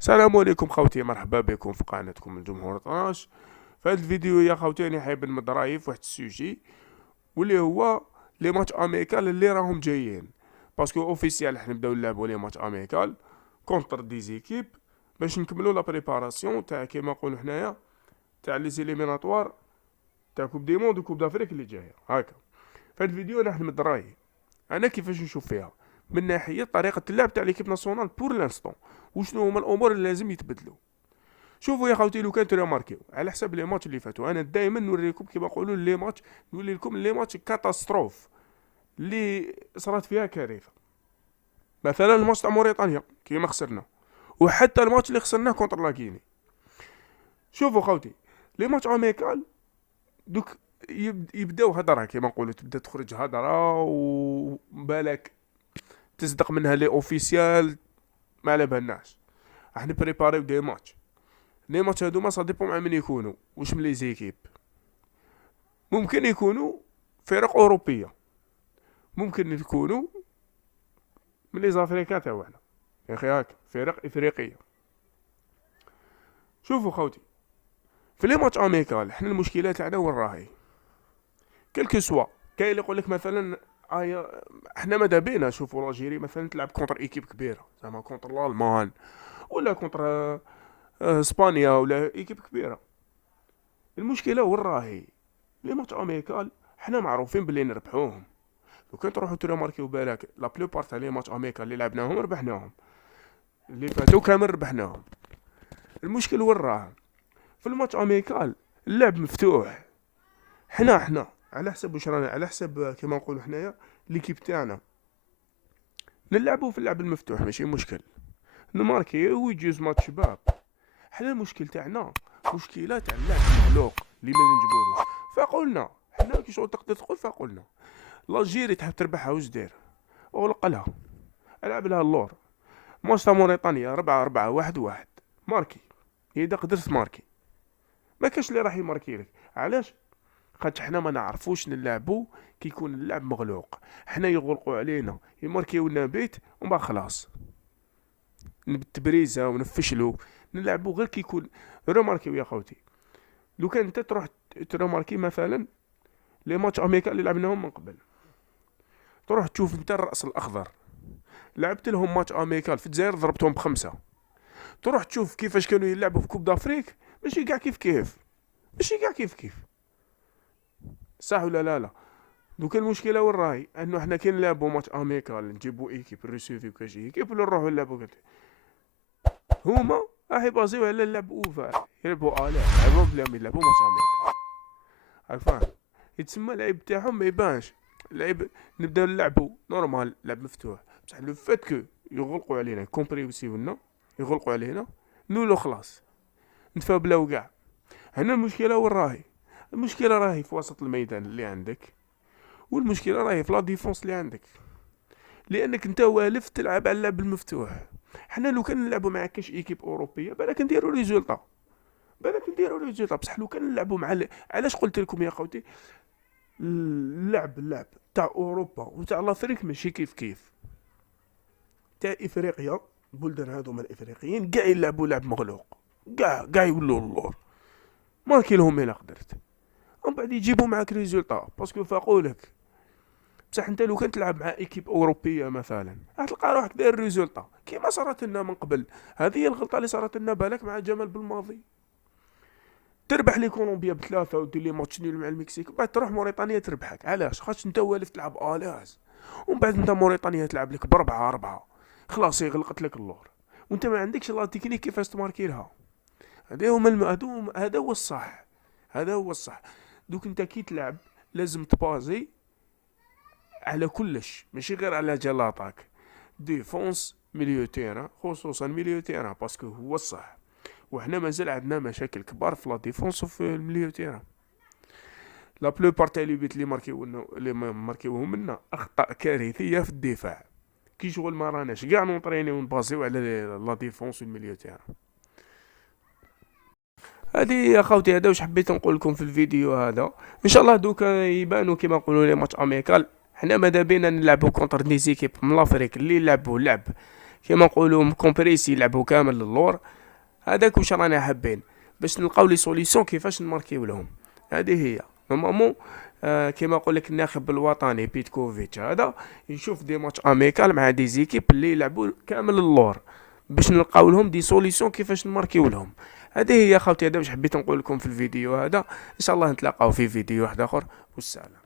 السلام عليكم خوتي، مرحبا بكم في قناتكم الجمهور طناش. في هذا الفيديو يا خوتي انا حايب نمد رايي في واحد السوجي واللي هو لي ماتش اميكال اللي راهم جايين. باسكو اوفيسيال حنا نبداو نلعبوا لي ماتش اميكال كونتر دي زيكيب باش نكملوا لا بريباراسيون تاع كيما نقولوا حنايا تاع لي زيليميناتوار تاع كوب دي موند وكوب دافريك اللي جايه هكا. في هذا الفيديو انا نمد رايي انا كيفاش نشوف فيها من ناحيه طريقه اللعب تاع ليكيب ناسيونال بور لانستون، وشنو هما الامور اللي لازم يتبدلوا. شوفوا يا خوتي، لو كان تريماركيو على حسب لي ماتش اللي فاتوا، انا دائما نوريكم كيما نقولوا لي ماتش، نولي لكم لي ماتش كاتاستروف اللي صارت فيها كارثه. مثلا الماتش تاع موريتانيا كيما خسرنا، وحتى الماتش اللي خسرناه كونتر لاكيني. شوفوا خوتي، لي ماتش اميكال دوك يبداو هضره كيما نقولوا، تبدا تخرج هضره وبالك تصدق منها لي اوفيسيال ما على بالناش. راح نبريباريو دي ماتش، لي ماتش هادوما سا ديبون مع من يكونوا، واش من لي زيكيب. ممكن يكونوا فرق اوروبيه، ممكن يكونوا من لي زافريكا تاعنا يا اخي، هاك فرق افريقيه. شوفوا خوتي، في لي ماتش اميكال حنا المشكله تاعنا وين راهي؟ كلكو سوا كاين اللي يقول لك مثلا احنا ماذا بينا شوفوا لاجيري مثلا تلعب كونتر ايكيب كبيره زعما كونتر الالمان ولا كونتر اسبانيا ولا ايكيب كبيره. المشكله وين راهي؟ لي ماتش اميكال حنا معروفين باللي نربحوهم. لو كان تروحوا تريماركيو بالك لا بلوبار تاع لي ماتش اميكال اللي لعبناهم ربحناهم، اللي فاتوا كامل ربحناهم. المشكل وين راه؟ في الماتش اميكال اللعب مفتوح. حنا على حسب واش رانا، على حسب كيما نقولوا حنايا ليكيب تاعنا نلعبوا في اللعب المفتوح ماشي مشكل، نماركي ويجوز ماتش شباب. حنا المشكل تاعنا مشكله تاع اللعب المغلوق اللي ما نجبدوش. فقلنا حنا كي شغل تقدر تقول، فقلنا لاجيري تحب تربحها واش دير؟ اغلق لها، العب لها اللور. ماتش تاع موريتانيا 4-4 1-1 ماركي، اذا قدرت ماركي. ما كاش اللي راح يماركي لك. علاش؟ خاطر حنا ما نعرفوش نلعبو كي يكون اللعب مغلوق. حنا يغلقوا علينا يماركيو لنا بيت وما خلاص نتبريزا ونفشلو. نلعبو غير كي يكون. روماركيو يا خوتي، لو كان انت تروح تروماركي مثلا لي ماتش امريكا اللي لعبناهم من قبل، تروح تشوف انت الراس الاخضر لعبت لهم ماتش امريكا في الجزائر ضربتهم ب5. تروح تشوف كيفاش كانوا يلعبوا في كوب دافريك، ماشي كاع كيف كيف، ماشي كاع كيف كيف. صح ولا لا؟ دوك المشكله وين راهي؟ انه حنا كي نلعبوا ماتش اميكال نجيبوا ايكيب ريسيفي كاش ايكيب ولا نروحوا نلعبوا كاش، هما راح يبازيو على اللعب اوفر، يلعبوا لعبوا بلا ما يلعبوا ماتش اميكال. راك فاهم؟ يتسمى اللعب تاعهم ما يبانش لعب. نبداو نلعبوا نورمال لعب مفتوح، بصح لو فات كو يغلقوا علينا كومبريوسيو لنا، يغلقوا علينا نولو خلاص نتفاو بلاو كاع. هنا المشكله وين راهي؟ المشكله راهي في وسط الميدان اللي عندك، والمشكله راهي في لا ديفونس اللي عندك، لانك انت والف تلعب على اللعب المفتوح. حنا لو كان نلعبوا مع كاش ايكيب اوروبيه بالك نديروا ريزولطا، بصح لو كان نلعبوا مع علاش قلت لكم يا خوتي اللعب تاع اوروبا وتاع لافريك ماشي كيف كيف. تاع افريقيا البلدان هذوما الافريقيين كاع يلعبوا لعب مغلوق، كاع يولوا اللور ماركي لهم الا قدرت، ومن بعد يجيبوا معاك ريزولطا باسكو فاقولك. بصح انت لو كنت تلعب مع ايكيب اوروبيه مثلا راح تلقى روحك داير ريزولطا كيما صارت لنا من قبل. هذه هي الغلطه اللي صارت لنا بالك مع جمال بالماضي. تربح لي كولومبيا ب3 ودير لي ماتش نيل مع المكسيك، بعد تروح موريتانيا تربحك. علاش؟ خاطش انت والف تلعب الاز، ومن بعد انت موريتانيا تلعب لك ب4-4 خلاص غلقت لك اللور، وانت ما عندكش لا تكنيك كيفاش تماركي لها. هذا هو هذا هو الصح، هذا هو الصح. دوك انت كي تلعب لازم تبازي على كلش، ماشي غير على جلاطاك. ديفونس ميليو تيران، خصوصا ميليو تيران باسكو هو الصح. وحنا مازال عندنا مشاكل كبار في لا ديفونس وفي الميليو تيران. لا بلوبار تاع لي بيت اللي ماركيوهم منا اخطاء كارثيه في الدفاع، كي شغل ما راناش كاع نونطرينيو ونبازيو على لا ديفونس والميليو تيران. هذه يا خوتي، هذا واش حبيت نقول لكم في الفيديو هذا. ان شاء الله دوكا يبانوا كيما نقولوا لي ماتش اميكال. حنا ماذا بينا نلعبوا كونتر دي زيكيب من لافريك اللي يلعبوا لعب كيما نقولوا كومبريسي يلعبوا كامل للور. هذاك واش رانا حابين باش نلقاو لي سوليسيون كيفاش نماركيو لهم. هذه هي نورمالمون. كيما نقول لك الناخب الوطني بيتكوفيتش هذا يشوف دي ماتش اميكال مع دي زيكيب اللي يلعبوا كامل اللور باش نلقاو لهم دي سوليسيون كيفاش نماركيو لهم. هذه هي خاوتي، هذا واش حبيت نقول لكم في الفيديو هذا. ان شاء الله نتلاقاو في فيديو واحد اخر، والسلام.